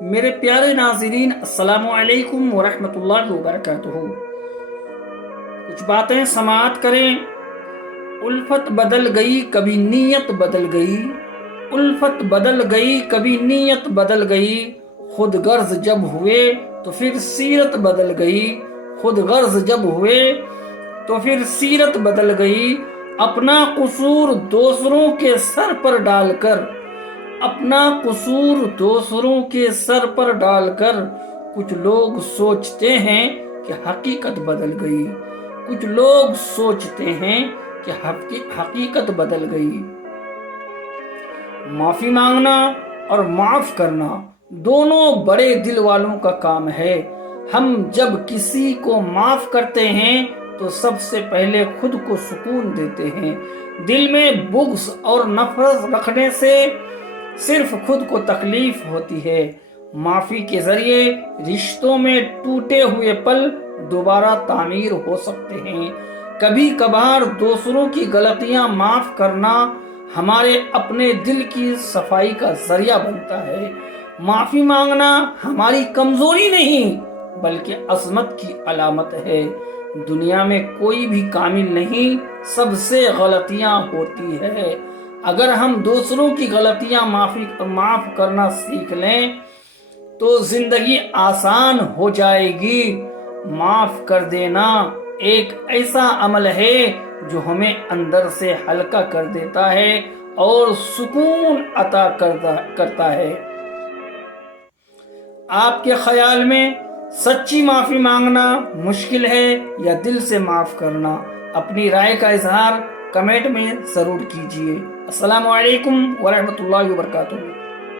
میرے پیارے ناظرین، السلام علیکم ورحمۃ اللہ وبرکاتہ۔ کچھ باتیں سماعت کریں۔ الفت بدل گئی کبھی نیت بدل گئی، الفت بدل گئی کبھی نیت بدل گئی، خود غرض جب ہوئے تو پھر سیرت بدل گئی، خود غرض جب ہوئے تو پھر سیرت بدل گئی۔ اپنا قصور دوسروں کے سر پر ڈال کر، اپنا قصور دوسروں کے سر پر ڈال کر، کچھ لوگ سوچتے ہیں کہ حقیقت بدل گئی، کچھ لوگ سوچتے ہیں کہ حقیقت بدل گئی۔ معافی مانگنا اور معاف کرنا دونوں بڑے دل والوں کا کام ہے۔ ہم جب کسی کو معاف کرتے ہیں تو سب سے پہلے خود کو سکون دیتے ہیں۔ دل میں بغض اور نفرت رکھنے سے صرف خود کو تکلیف ہوتی ہے۔ معافی کے ذریعے رشتوں میں ٹوٹے ہوئے پل دوبارہ تعمیر ہو سکتے ہیں۔ کبھی کبھار دوسروں کی غلطیاں معاف کرنا ہمارے اپنے دل کی صفائی کا ذریعہ بنتا ہے۔ معافی مانگنا ہماری کمزوری نہیں بلکہ عظمت کی علامت ہے۔ دنیا میں کوئی بھی کامل نہیں، سب سے غلطیاں ہوتی ہے۔ اگر ہم دوسروں کی غلطیاں معاف کرنا سیکھ لیں تو زندگی آسان ہو جائے گی۔ معاف کر دینا ایک ایسا عمل ہے جو ہمیں اندر سے ہلکا کر دیتا ہے اور سکون عطا کرتا ہے۔ آپ کے خیال میں سچی معافی مانگنا مشکل ہے یا دل سے معاف کرنا؟ اپنی رائے کا اظہار کمنٹ میں ضرور کیجیے۔ السلام علیکم ورحمۃ اللہ وبرکاتہ۔